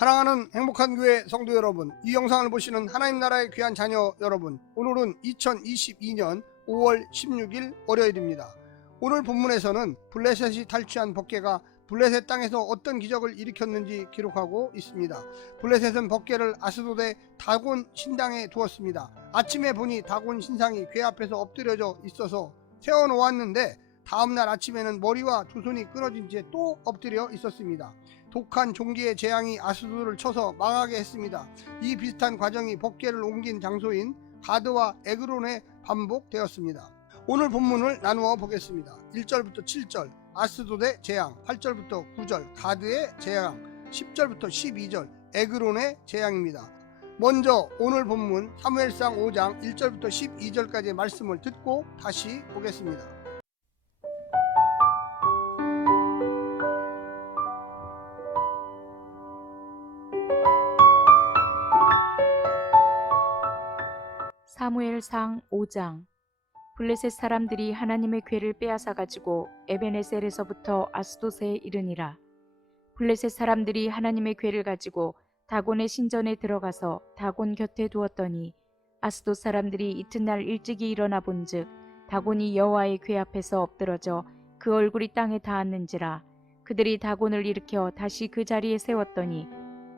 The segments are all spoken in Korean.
사랑하는 행복한 교회 성도 여러분, 이 영상을 보시는 하나님 나라의 귀한 자녀 여러분, 오늘은 2022년 5월 16일 월요일입니다. 오늘 본문에서는 블레셋이 탈취한 법궤가 블레셋 땅에서 어떤 기적을 일으켰는지 기록하고 있습니다. 블레셋은 법궤를 아스돗의 다곤 신당에 두었습니다. 아침에 보니 다곤 신상이 궤 앞에서 엎드려져 있어서 세워놓았는데 다음날 아침에는 머리와 두 손이 끊어진 채 또 엎드려 있었습니다. 독한 종기의 재앙이 아스돗을 쳐서 망하게 했습니다. 이 비슷한 과정이 법궤를 옮긴 장소인 가드와 에그론에 반복되었습니다. 오늘 본문을 나누어 보겠습니다. 1절부터 7절 아스돗의 재앙, 8절부터 9절 가드의 재앙, 10절부터 12절 에그론의 재앙입니다. 먼저 오늘 본문 사무엘상 5장 1절부터 12절까지의 말씀을 듣고 다시 보겠습니다. 사무엘상 5장. 블레셋 사람들이 하나님의 궤를 빼앗아 가지고 에벤에셀에서부터 아스돗에 이르니라. 블레셋 사람들이 하나님의 궤를 가지고 다곤의 신전에 들어가서 다곤 곁에 두었더니 아스돗 사람들이 이튿날 일찍이 일어나 본즉 다곤이 여호와의 궤 앞에서 엎드러져 그 얼굴이 땅에 닿았는지라. 그들이 다곤을 일으켜 다시 그 자리에 세웠더니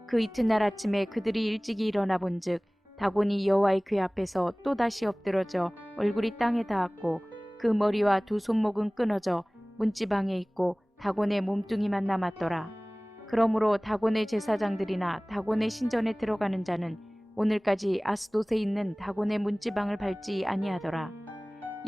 그 이튿날 아침에 그들이 일찍이 일어나 본즉 다곤이 여호와의 궤 앞에서 또다시 엎드러져 얼굴이 땅에 닿았고 그 머리와 두 손목은 끊어져 문지방에 있고 다곤의 몸뚱이만 남았더라. 그러므로 다곤의 제사장들이나 다곤의 신전에 들어가는 자는 오늘까지 아스돗에 있는 다곤의 문지방을 밟지 아니하더라.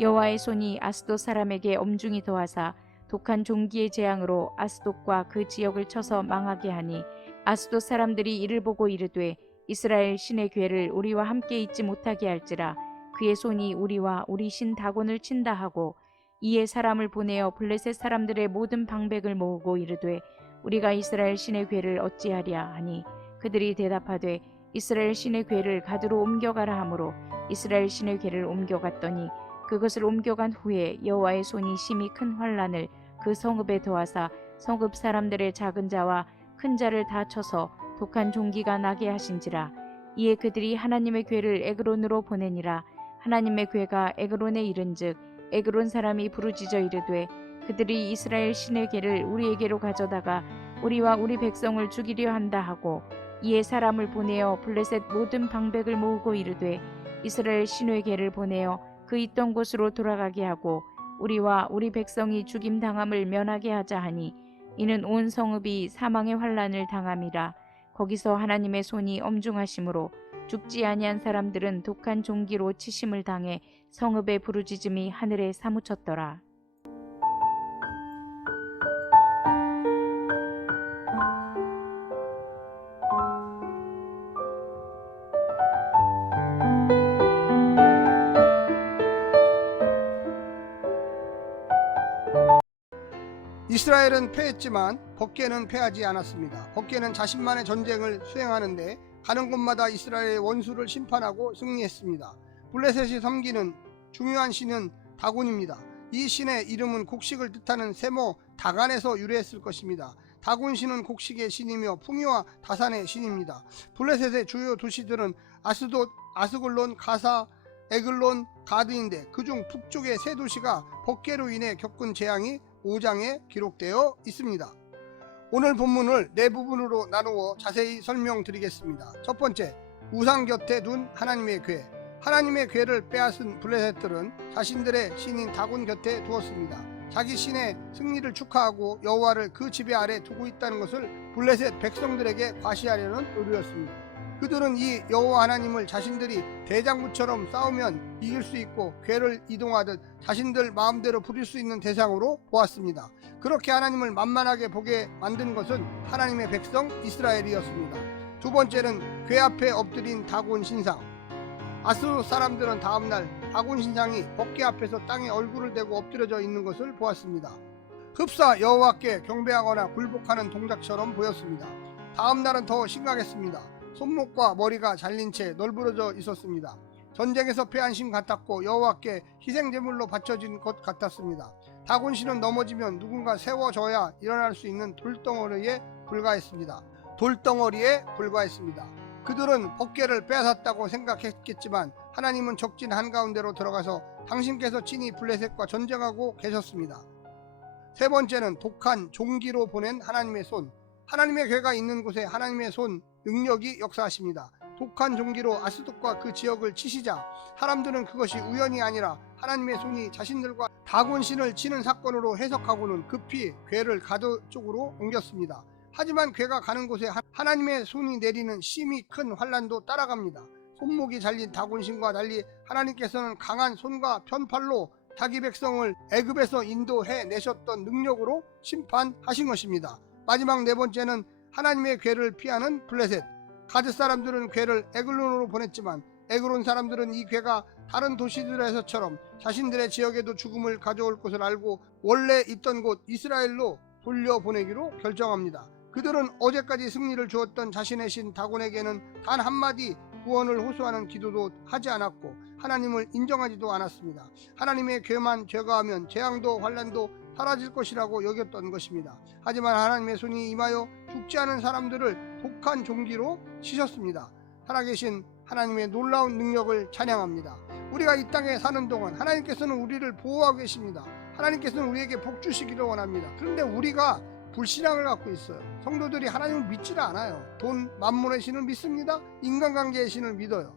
여호와의 손이 아스돗 사람에게 엄중히 더하사 독한 종기의 재앙으로 아스돗과 그 지역을 쳐서 망하게 하니 아스돗 사람들이 이를 보고 이르되 이스라엘 신의 궤를 우리와 함께 있지 못하게 할지라. 그의 손이 우리와 우리 신 다곤을 친다 하고 이에 사람을 보내어 블레셋 사람들의 모든 방백을 모으고 이르되 우리가 이스라엘 신의 궤를 어찌하랴 하니 그들이 대답하되 이스라엘 신의 궤를 가드로 옮겨가라 하므로 이스라엘 신의 궤를 옮겨갔더니 그것을 옮겨간 후에 여호와의 손이 심히 큰 환난을 그 성읍에 더하사 성읍 사람들의 작은 자와 큰 자를 다 쳐서 독한 종기가 나게 하신지라. 이에 그들이 하나님의 궤를 에그론으로 보내니라. 하나님의 궤가 에그론에 이른즉 에그론 사람이 부르짖어 이르되 그들이 이스라엘 신의 궤를 우리에게로 가져다가 우리와 우리 백성을 죽이려 한다 하고 이에 사람을 보내어 블레셋 모든 방백을 모으고 이르되 이스라엘 신의 궤를 보내어 그 있던 곳으로 돌아가게 하고 우리와 우리 백성이 죽임 당함을 면하게 하자 하니 이는 온 성읍이 사망의 환난을 당함이라. 거기서 하나님의 손이 엄중하심으로 죽지 아니한 사람들은 독한 종기로 치심을 당해 성읍의 부르짖음이 하늘에 사무쳤더라. 이스라엘은 패했지만 법궤는 패하지 않았습니다. 법궤는 자신만의 전쟁을 수행하는데 가는 곳마다 이스라엘의 원수를 심판하고 승리했습니다. 블레셋이 섬기는 중요한 신은 다곤입니다. 이 신의 이름은 곡식을 뜻하는 세모 다간에서 유래했을 것입니다. 다곤 신은 곡식의 신이며 풍요와 다산의 신입니다. 블레셋의 주요 도시들은 아스돗, 아스글론, 가사, 에글론, 가드인데 그중 북쪽의 세 도시가 법궤로 인해 겪은 재앙이 5장에 기록되어 있습니다. 오늘 본문을 네 부분으로 나누어 자세히 설명드리겠습니다. 첫 번째, 우상 곁에 둔 하나님의 궤. 하나님의 궤를 빼앗은 블레셋들은 자신들의 신인 다곤 곁에 두었습니다. 자기 신의 승리를 축하하고 여호와를 그 지배 아래 두고 있다는 것을 블레셋 백성들에게 과시하려는 의도였습니다. 그들은 이 여호와 하나님을 자신들이 대장부처럼 싸우면 이길 수 있고 궤를 이동하듯 자신들 마음대로 부릴 수 있는 대상으로 보았습니다. 그렇게 하나님을 만만하게 보게 만든 것은 하나님의 백성 이스라엘이었습니다. 두 번째는 궤 앞에 엎드린 다곤 신상. 아스돗 사람들은 다음날 다곤 신상이 법궤 앞에서 땅에 얼굴을 대고 엎드려져 있는 것을 보았습니다. 흡사 여호와께 경배하거나 굴복하는 동작처럼 보였습니다. 다음날은 더 심각했습니다. 손목과 머리가 잘린 채 널브러져 있었습니다. 전쟁에서 패한 신 같았고 여호와께 희생제물로 바쳐진 것 같았습니다. 다곤신은 넘어지면 누군가 세워줘야 일어날 수 있는 돌덩어리에 불과했습니다. 돌덩어리에 불과했습니다. 그들은 법궤를 빼앗았다고 생각했겠지만 하나님은 적진 한가운데로 들어가서 당신께서 친히 블레셋과 전쟁하고 계셨습니다. 세 번째는 독한 종기로 보낸 하나님의 손. 하나님의 궤가 있는 곳에 하나님의 손 능력이 역사하십니다. 독한 종기로 아스돗과 그 지역을 치시자 사람들은 그것이 우연이 아니라 하나님의 손이 자신들과 다곤신을 치는 사건으로 해석하고는 급히 궤를 가드 쪽으로 옮겼습니다. 하지만 궤가 가는 곳에 하나님의 손이 내리는 심히 큰 환란도 따라갑니다. 손목이 잘린 다곤신과 달리 하나님께서는 강한 손과 편팔로 자기 백성을 애굽에서 인도해 내셨던 능력으로 심판하신 것입니다. 마지막 네 번째는 하나님의 궤를 피하는 블레셋. 가드 사람들은 궤를 에글론으로 보냈지만 에글론 사람들은 이 궤가 다른 도시들에서처럼 자신들의 지역에도 죽음을 가져올 것을 알고 원래 있던 곳 이스라엘로 돌려보내기로 결정합니다. 그들은 어제까지 승리를 주었던 자신의 신 다곤에게는 단 한마디 구원을 호소하는 기도도 하지 않았고 하나님을 인정하지도 않았습니다. 하나님의 궤만 제거하면 재앙도 환란도 사라질 것이라고 여겼던 것입니다. 하지만 하나님의 손이 임하여 죽지 않은 사람들을 독한 종기로 치셨습니다. 살아계신 하나님의 놀라운 능력을 찬양합니다. 우리가 이 땅에 사는 동안 하나님께서는 우리를 보호하고 계십니다. 하나님께서는 우리에게 복 주시기를 원합니다. 그런데 우리가 불신앙을 갖고 있어요. 성도들이 하나님을 믿지를 않아요. 돈, 만문의 신을 믿습니다. 인간관계의 신을 믿어요.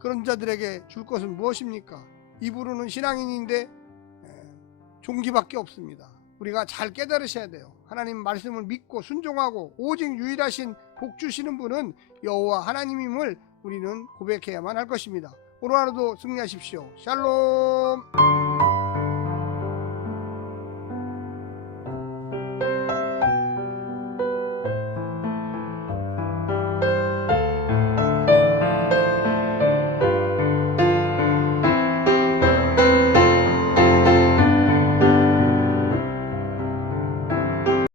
그런 자들에게 줄 것은 무엇입니까? 입으로는 신앙인인데 종기밖에 없습니다. 우리가 잘 깨달으셔야 돼요. 하나님 말씀을 믿고 순종하고 오직 유일하신 복 주시는 분은 여호와 하나님임을 우리는 고백해야만 할 것입니다. 오늘 하루도 승리하십시오. 샬롬.